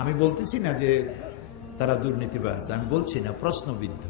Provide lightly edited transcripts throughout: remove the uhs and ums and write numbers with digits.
আমি বলতেছি না যে তারা দুর্নীতিবাজ, আমি বলছি না, প্রশ্নবিদ্ধ।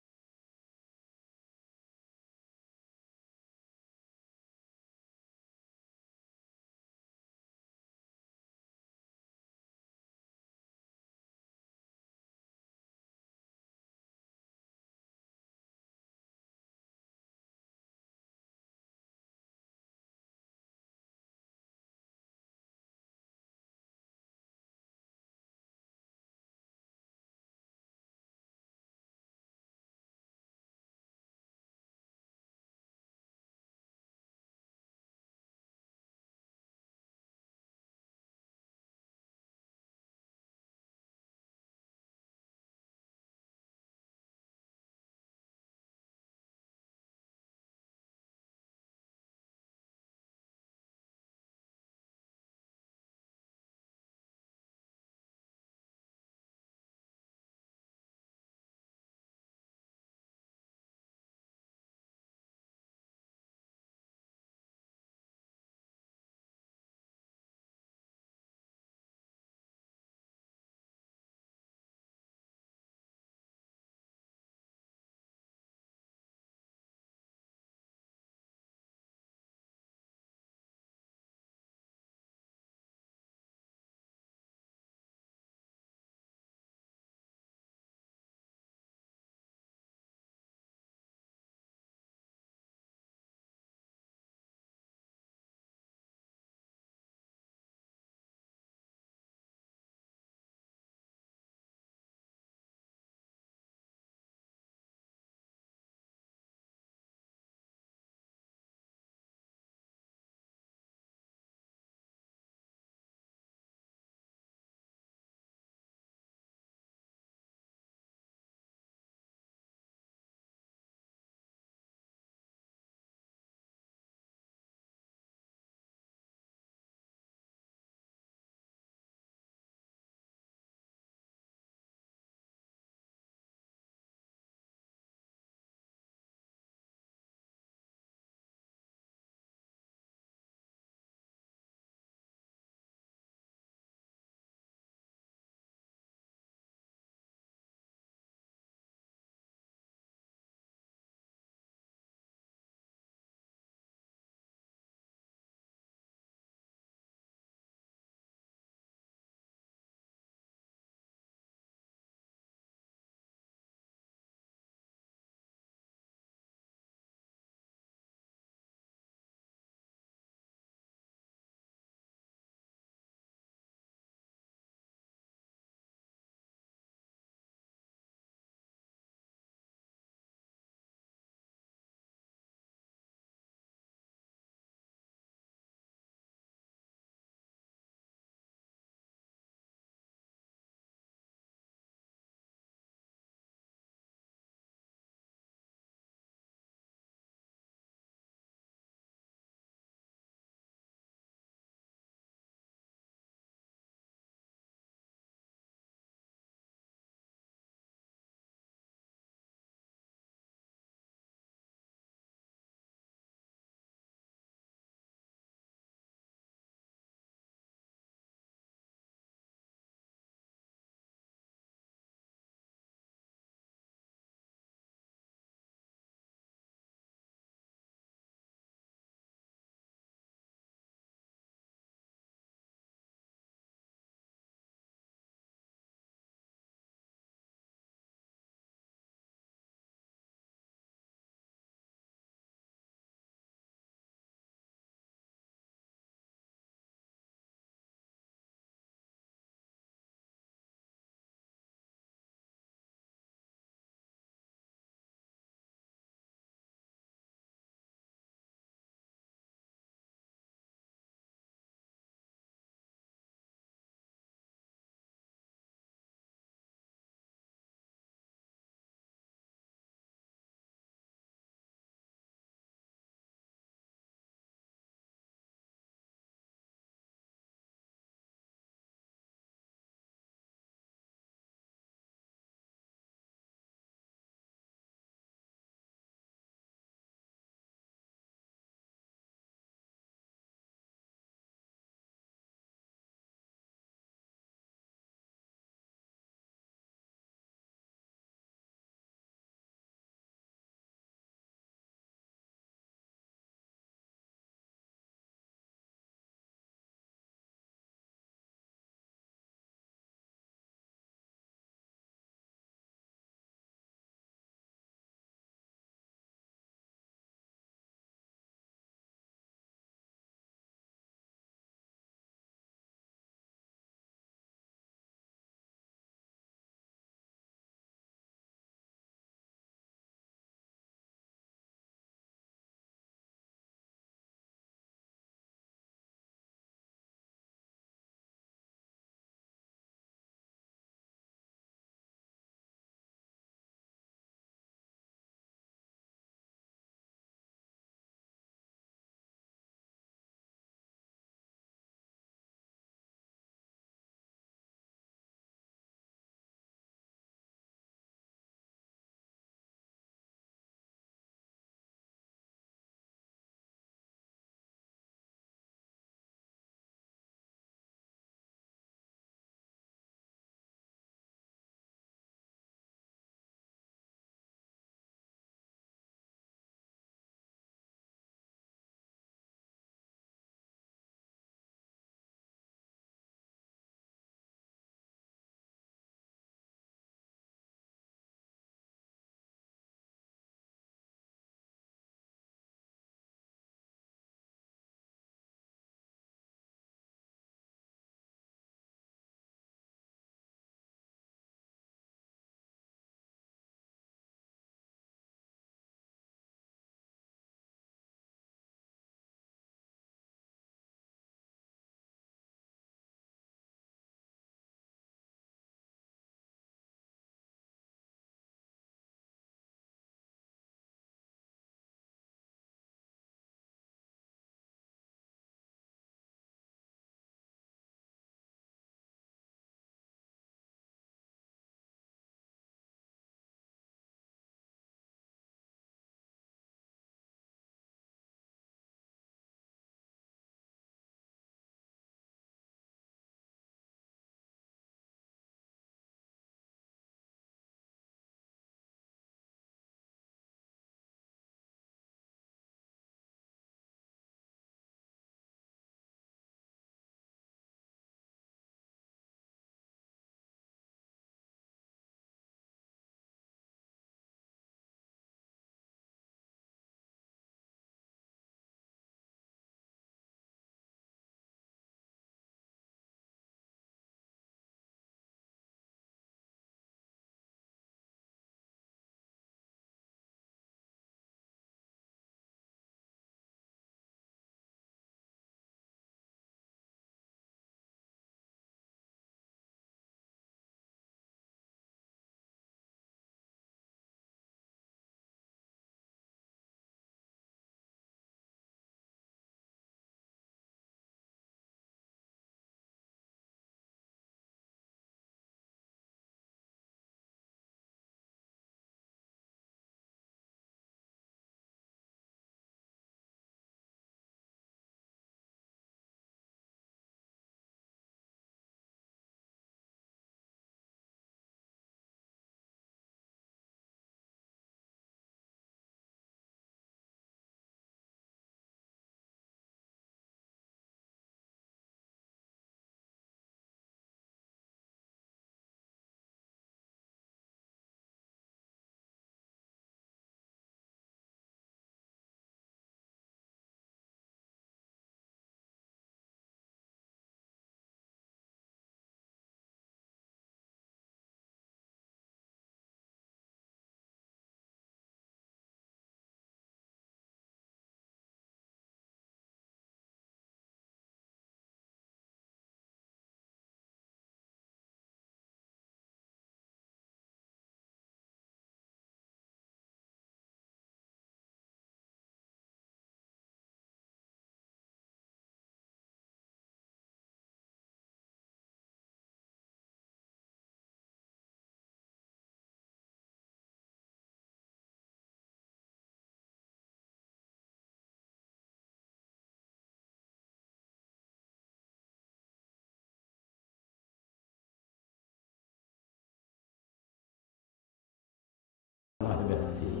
বিহামদিহি।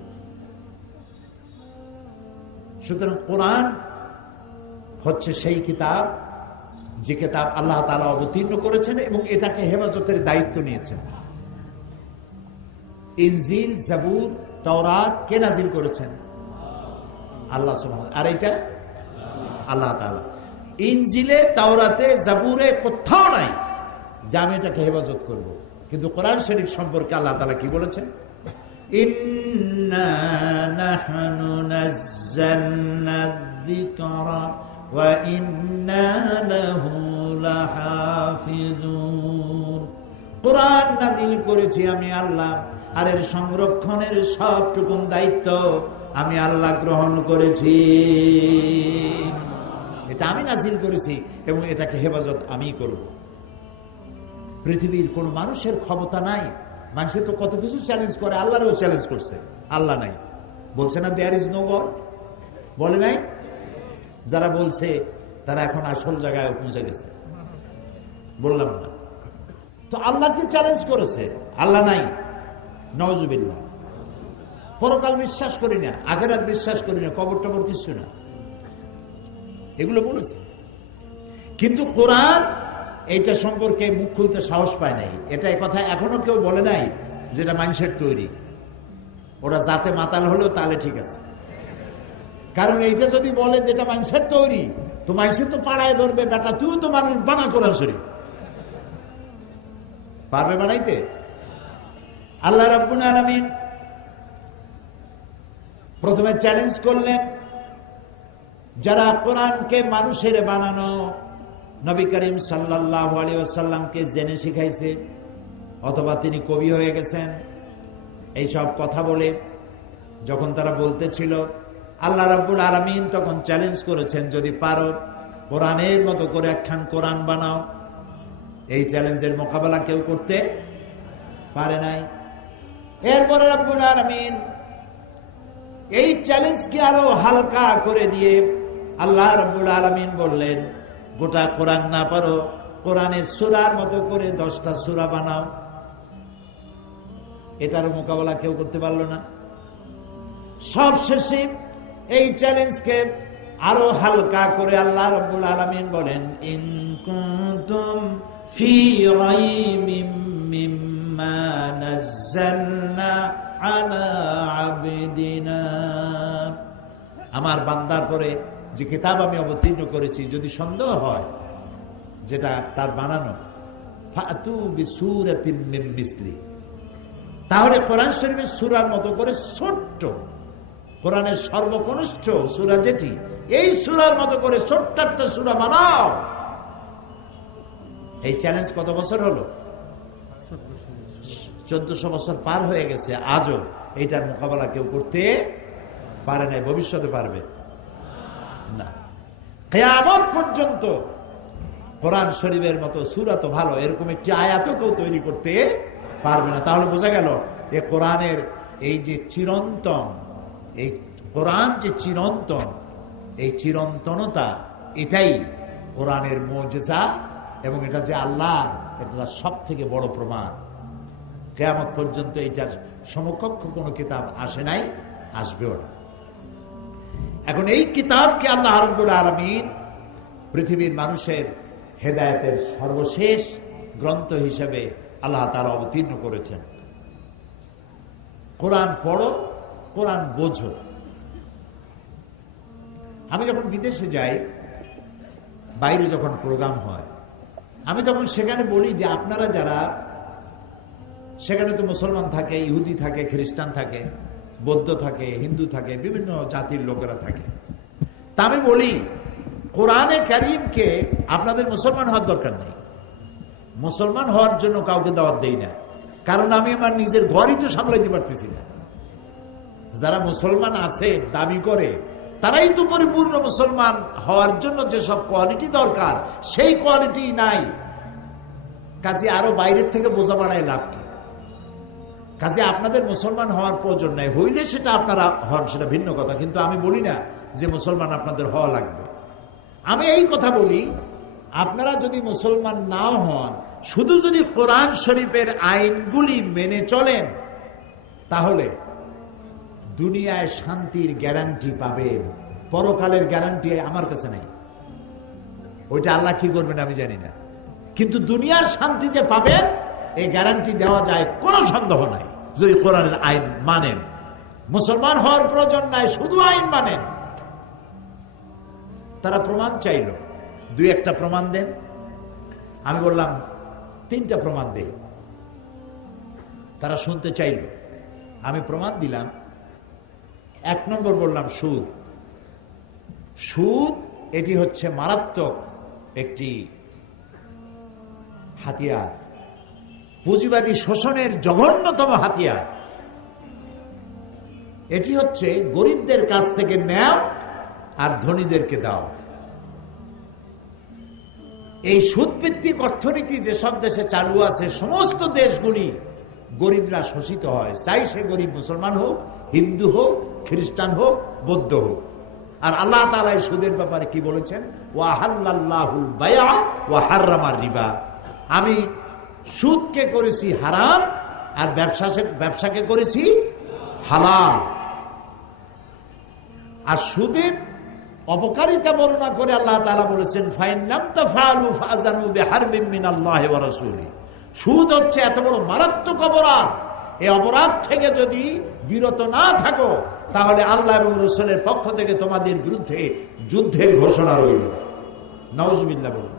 সুতরাং কোরআন হচ্ছে সেই কিতাব, যে কিতাব আল্লাহ তাআলা অবতীর্ণ করেছেন এবং এটাকে হেফাজতের দায়িত্ব নিয়েছেন। ইনজিল, জাবুর, তাওরাত কে নাজিল করেছেন? আল্লাহ সুবহানাহু। আর এটা আল্লাহ তাআলা। ইনজিলে, তাওরাতে, জাবুরে কোথাও নাই যে আমি এটাকে হেফাজত করব। কিন্তু কোরআন শরীফ সম্পর্কে আল্লাহ তাআলা কি বলেছেন? ইন্না নাহনু নাযালনা যিকরা ওয়া ইন্না লাহু লাহাফিজুন। কোরআন নাযিল করেছি আমি আল্লাহ, আর এর সংরক্ষণের সবটুকু দায়িত্ব আমি আল্লাহ গ্রহণ করেছি। এটা আমি নাযিল করেছি এবং এটাকে হেফাজত আমি করব। পৃথিবীর কোন মানুষের ক্ষমতা নাই। মানুষের তো কত কিছু চ্যালেঞ্জ করে, আল্লাহরও চ্যালেঞ্জ করছে, আল্লাহ নাই। বলছে না দেয়ার ইজ নো গড, বলে নাই? যারা বলছে তারা এখন আসল জায়গায় পৌঁছে গেছে। বললাম না তো আল্লাহকে চ্যালেঞ্জ করেছে, আল্লাহ নাই, নাউজুবিল্লাহ। পরকাল বিশ্বাস করি না, আখিরাত বিশ্বাস করি না, কবর টবর কিছু না, এগুলো বলেছে। কিন্তু কোরআন এইটা সম্পর্কে মুখ খুলতে সাহস পায় নাই। এটা কথা এখনো কেউ বলে নাই যেটা মানুষের তৈরি। ওরা যাতে মাতাল হলেও তাহলে ঠিক আছে, কারণ এইটা যদি বলে যেটা মানুষের তৈরি, তো মানুষের তো পাড়ায় ধরবে, বেটা তুই তো মানুষ বানা কোরআন শরীফ পারবে বানাইতে? আল্লাহ রাব্বুল আলামিন প্রথমে চ্যালেঞ্জ করলেন যারা কোরআনকে মানুষের বানানো নবী করিম সাল্লাল্লাহু আলাইহি ওয়াসাল্লামকে জেনে শিখাইছে, অথবা তিনি কবি হয়ে গেছেন, এইসব কথা বলে যখন তারা বলতেছিল, আল্লাহ রাব্বুল আলামিন তখন চ্যালেঞ্জ করেছেন, যদি পারো কোরআনের মতো করে একখান কোরআন বানাও। এই চ্যালেঞ্জের মোকাবেলা কেউ করতে পারে নাই। এরপরে রাব্বুল আলামিন এই চ্যালেঞ্জকে আরো হালকা করে দিয়ে আল্লাহ রাব্বুল আলামিন বললেন, গোটা কোরআন না পারো, কোরআনের সূরার মতো করে 10টা সূরা বানাও। এটার মোকাবেলা কেউ করতে পারল না। সবশেষে এই চ্যালেঞ্জকে আরো হালকা করে আল্লাহ রাব্বুল আলামিন বলেন, ইন কুনতুম ফি রাইবিম মিম্মা নাযালনা আলা আবদিনা, আমার বান্দার করে যে কিতাব আমি অবতীর্ণ করেছি যদি সন্দেহ হয় যেটা তার বানানো, ফাতু বিসূরাতিন মিন মিসলি, তাহলে কোরআন শরীফের সূরার মতো করে ছোট্ট, কোরআনের সর্বকনিষ্ঠ সূরা যেটি, এই সূরার মতো করে ছোট্ট একটা সূরা বানাও। এই চ্যালেঞ্জ কত বছর হলো? 1400 বছর পার হয়ে গেছে, আজও এইটার মোকাবেলা কেউ করতে পারে নাই, ভবিষ্যতে পারবে না। কিয়ামত পর্যন্ত কোরআন শরীফের মতো সূরা তো ভালো, এরকম একটি আয়াতও কেউ তৈরি করতে পারবে না। তাহলে বোঝা গেল এই কোরআনের এই যে চিরন্তন, এই কোরআন যে চিরন্তন, এই চিরন্তনতা এটাই কোরআনের মুজিজা, এবং এটা যে আল্লাহ, এটা সব থেকে বড় প্রমাণ। কিয়ামত পর্যন্ত এটার সমকক্ষ কোনো কিতাব আসে নাই, আসবেও না। এখন এই কিতাবকে আল্লাহ রাব্বুল আলামিন পৃথিবীর মানুষের হেদায়েতের সর্বশেষ গ্রন্থ হিসেবে আল্লাহ তাআলা অবতীর্ণ করেছেন। কোরআন পড়ো, কোরআন বোঝো। আমি যখন বিদেশে যাই, বাইরে যখন প্রোগ্রাম হয়, আমি তখন সেখানে বলি যে আপনারা যারা সেখানে, তো মুসলমান থাকে, ইহুদি থাকে, খ্রিস্টান থাকে, বৌদ্ধ থাকে, হিন্দু থাকে, বিভিন্ন জাতির লোকেরা থাকে, তা আমি বলি কোরআনে কারীমকে আপনাদের মুসলমান হওয়ার দরকার নেই। মুসলমান হওয়ার জন্য কাউকে দাওয়াত দেই না, কারণ আমি আমার নিজের ঘরই তো সামলাইতে পারতেছি না। যারা মুসলমান আছে দাবি করে, তারাই তো পরিপূর্ণ মুসলমান হওয়ার জন্য যেসব কোয়ালিটি দরকার সেই কোয়ালিটি নাই। কাজে আরো বাইরের থেকে বোঝা বাড়ায় লাভ কি? কাজে আপনাদের মুসলমান হওয়ার প্রয়োজন নাই, হইলে সেটা আপনারা হন, সেটা ভিন্ন কথা। কিন্তু আমি বলি না যে মুসলমান আপনাদের হওয়া লাগবে। আমি এই কথা বলি, আপনারা যদি মুসলমান নাও হন, শুধু যদি কোরআন শরীফের আইনগুলি মেনে চলেন, তাহলে দুনিয়ায় শান্তির গ্যারান্টি পাবেন, পরকালের গ্যারান্টি আমার কাছে নাই। ওইটা আল্লাহ কি করবেন আমি জানি না, কিন্তু দুনিয়ার শান্তি যে পাবেন এই গ্যারান্টি দেওয়া যায়, কোনো সন্দেহ নাই যদি কোরআনের আইন মানেন। মুসলমান হওয়ার প্রয়োজন নাই, শুধু আইন মানেন। তারা প্রমাণ চাইল, দুই একটা প্রমাণ দেন। আমি বললাম 3টা প্রমাণ দেই। তারা শুনতে চাইল, আমি প্রমাণ দিলাম। 1 নম্বর বললাম সুদ। সুদ এটি হচ্ছে মারাত্মক একটি হাতিয়ার, পুঁজিবাদী শোষণের জঘন্যতম হাতিয়ার। এটি হচ্ছে গরিবদের কাছ থেকে নেও আর ধনীদেরকে দাও। এই সুদভিত্তিক অর্থনীতি যেসব দেশে চালু আছে, সমস্ত দেশগুলি গরিবরা শোষিত হয়, চাই সে গরিব মুসলমান হোক, হিন্দু হোক, খ্রিস্টান হোক, বৌদ্ধ হোক। আর আল্লাহ তাআলা এই সুদের ব্যাপারে কি বলেছেন? ওয়া হাল্লাল্লাহুল বায়আ ওয়া হাররামার রিবা। আমি সুদকে করেছি হারাম আর ব্যবসাকে করেছি হালাল। আর সুদের অপকারিতা বর্ণনা করে আল্লাহ তাআলা বলেছেন ফাইন লাম তাফআলু ফাযানু বিহারবিন মিনাল্লাহি ওয়া রাসূলিহি। সুদ হচ্ছে এত বড় মারাত্মক অপরাধ, এই অপরাধ থেকে যদি বিরত না থাকো তাহলে আল্লাহ এবং রাসূলের পক্ষ থেকে তোমাদের বিরুদ্ধে যুদ্ধের ঘোষণা রইল। নাউজুবিল্লাহ বলুন।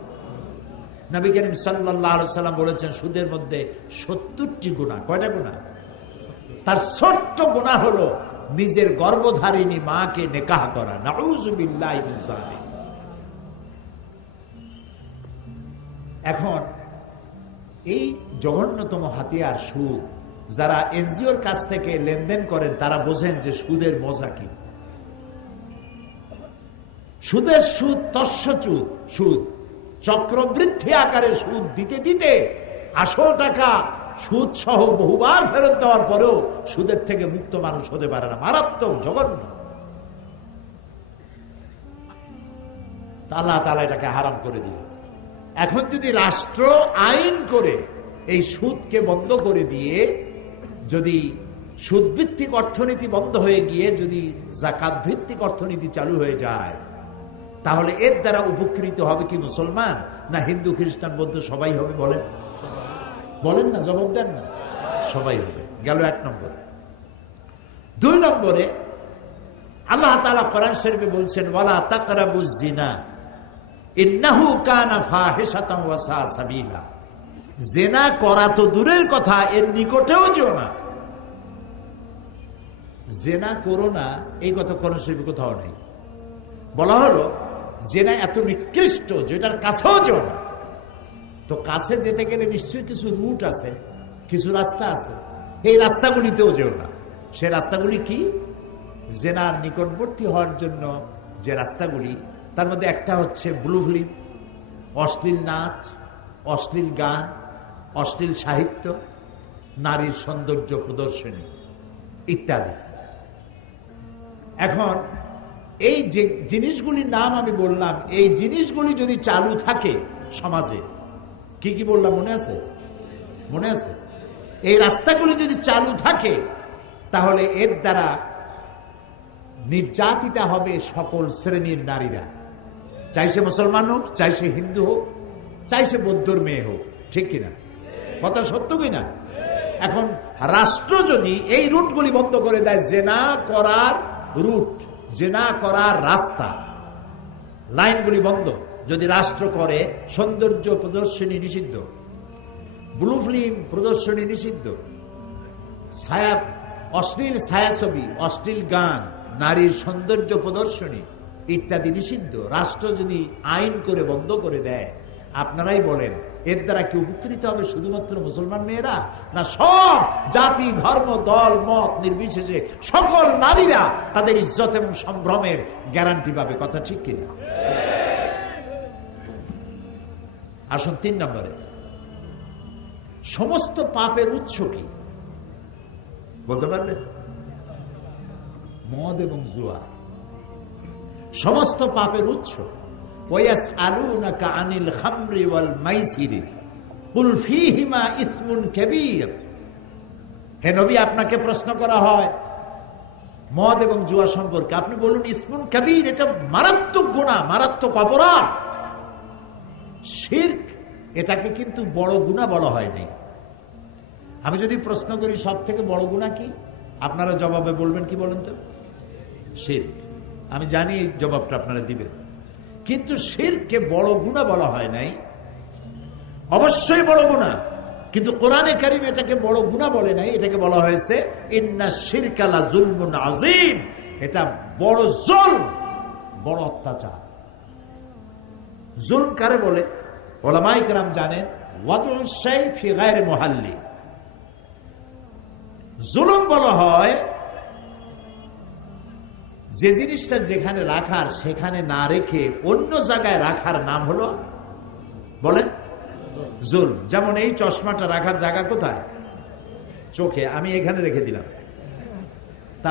নবী করিম সাল্লাল্লাহু আলাইহি সাল্লাম বলেছেন সুদের মধ্যে 70টি গুনাহ। কয়টা গুনাহ? তার ছোট্ট গুনাহ হলো নিজের গর্ভধারিণী মাকে নিকাহ করা। নাউজুবিল্লাহি মিন যালিক। এখন এই জঘন্যতম হাতিয়ার সুদ, যারা এনজিওর কাছ থেকে লেনদেন করেন তারা বোঝেন যে সুদের মজা কি। সুদের সুদ তস্যচুদ সুদ, চক্রবৃদ্ধি আকারে সুদ দিতে দিতে আসল টাকা সুদ সহ বহুবার ফেরত দেওয়ার পরেও সুদের থেকে মুক্ত মানুষ হতে পারে না। মারাত্মক, জঘন্য। আল্লাহ তাআলা এটাকে হারাম করে দিল। এখন যদি রাষ্ট্র আইন করে এই সুদকে বন্ধ করে দিয়ে, যদি সুদভিত্তিক অর্থনীতি বন্ধ হয়ে গিয়ে যদি যাকাত ভিত্তিক অর্থনীতি চালু হয়ে যায়, তাহলে এর দ্বারা উপকৃত হবে কি মুসলমান না হিন্দু, খ্রিস্টান, বৌদ্ধ? সবাই হবে। বলেন, বলেন না, জবাব দেন না। সবাই হবে। গেল 1 নম্বর। 2 নম্বরে আল্লাহ তাআলা কোরআন শরীফে বলছেন ওয়ালা তাকরাবুজ জিনা ইন্নাহু কানা ফাহিশাতান ওয়া সা সাবিলা। জিনা করা তো দূরের কথা, এর নিকটেও যেও না। জিনা করো না, এই কথা কোরআন শরীফে কোথাও নেই। বলা হলো জিনা এত নিকৃষ্ট যেটার কাছেও যেও না। তো কাছে যেতে গেলে নিশ্চয়ই কিছু রুট আছে, কিছু রাস্তা আছে। এই রাস্তাগুলিতেও যেও না। সে রাস্তাগুলি কি? জিনার নিকটবর্তী হওয়ার জন্য যে রাস্তাগুলি, তার মধ্যে একটা হচ্ছে ব্লু ফিল্ম, অশ্লীল নাচ, অশ্লীল গান, অশ্লীল সাহিত্য, নারীর সৌন্দর্য প্রদর্শনী ইত্যাদি। এখন এই যে জিনিসগুলির নাম আমি বললাম, এই জিনিসগুলি যদি চালু থাকে সমাজে, কি কি বললাম মনে আছে? মনে আছে? এই রাস্তাগুলি যদি চালু থাকে তাহলে এর দ্বারা নির্যাতিতা হবে সকল শ্রেণীর নারীরা, চাই সে মুসলমান হোক, চাই সে হিন্দু হোক, চাই সে বৌদ্ধর মেয়ে হোক। ঠিক কিনা? কথা সত্য কিনা? এখন রাষ্ট্র যদি এই রুটগুলি বন্ধ করে দেয়, জেনা করার রুট, জেনা করার রাস্তা, লাইনগুলি বন্ধ যদি রাষ্ট্র করে, সৌন্দর্য প্রদর্শনী নিষিদ্ধ, ব্লু ফিল্ম প্রদর্শনী নিষিদ্ধ, অশ্লীল ছায়াছবি, অশ্লীল গান, নারীর সৌন্দর্য প্রদর্শনী ইত্যাদি নিষিদ্ধ, রাষ্ট্র যদি আইন করে বন্ধ করে দেয়, আপনারাই বলেন এর দ্বারা কি উপকৃত হবে শুধুমাত্র মুসলমান মেয়েরা, না সব জাতি, ধর্ম, দল, মত নির্বিশেষে সকল নারীরা তাদের ইজ্জত এবং সম্ভ্রমের গ্যারান্টি পাবে? কথা ঠিক কিনা? আসুন 3 নম্বরে, সমস্ত পাপের উৎস কি বলতে পারবেন? মদ এবং জুয়া সমস্ত পাপের উৎস। وَيَسْأَلُونَكَ عَنِ الْخَمْرِ وَالْمَيْسِرِ قُلْ فِيهِمَا إِثْمٌ كَبِيرٌ। হে নবী, আপনাকে প্রশ্ন করা হয় মদ এবং জুয়া সম্পর্কে আপনি বলুন ইসমুন কাবীর, এটা মারাত্মক গুনাহ, মারাত্মক অপরাধ। শিরক এটাকে কিন্তু বড় গুনাহ বলা হয়নি। আমি যদি প্রশ্ন করি সব থেকে বড় গুনাহ কি, আপনারা জবাবে বলবেন কি বলেন তো? শিরক। আমি জানি এই জবাবটা আপনারা দিবেন, কিন্তু শিরককে বড় গুনাহ বলা হয় নাই। অবশ্যই বড় গুনাহ, কিন্তু কোরআনে কারীম এটাকে বড় গুনাহ বলে নাই, এটাকে বলা হয়েছে ইন্নাশ শিরকা লাযুলমুন আযীম, এটা বড় জুলম, বড় অত্যাচার। জুলম কারে বলে উলামায়ে কেরাম জানেন, ওয়াদউশ শাই ফি গায়রি মুহাল্লি। জুলম বলা হয় যে জিনিসটা যেখানে রাখার সেখানে না রেখে অন্য জায়গায় রাখার নাম হলো, বলেন, জুলম। যেমন এই চশমাটা রাখার জায়গা কোথায়? চোখে, আমি এখানে রেখে দিলাম,